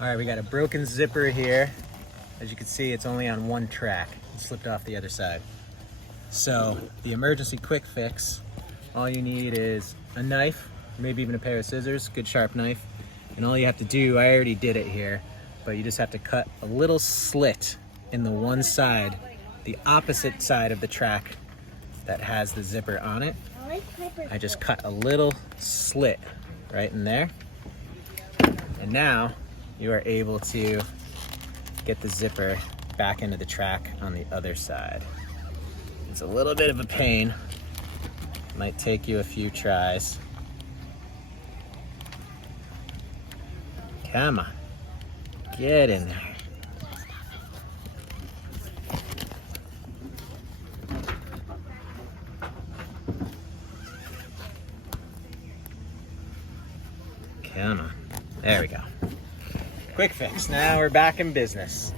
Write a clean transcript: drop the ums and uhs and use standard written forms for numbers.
All right, we got a broken zipper here. As you can see, it's only on one track. It slipped off the other side. So the emergency quick fix, all you need is a knife, maybe even a pair of scissors, good sharp knife. And all you have to do, I already did it here, but you just have to cut a little slit in the one side, the opposite side of the track that has the zipper on it. I just cut a little slit right in there. And now you are able to get the zipper back into the track on the other side. It's a little bit of a pain. Might take you a few tries. Come on, get in there. Come on, there we go. Quick fix, now we're back in business.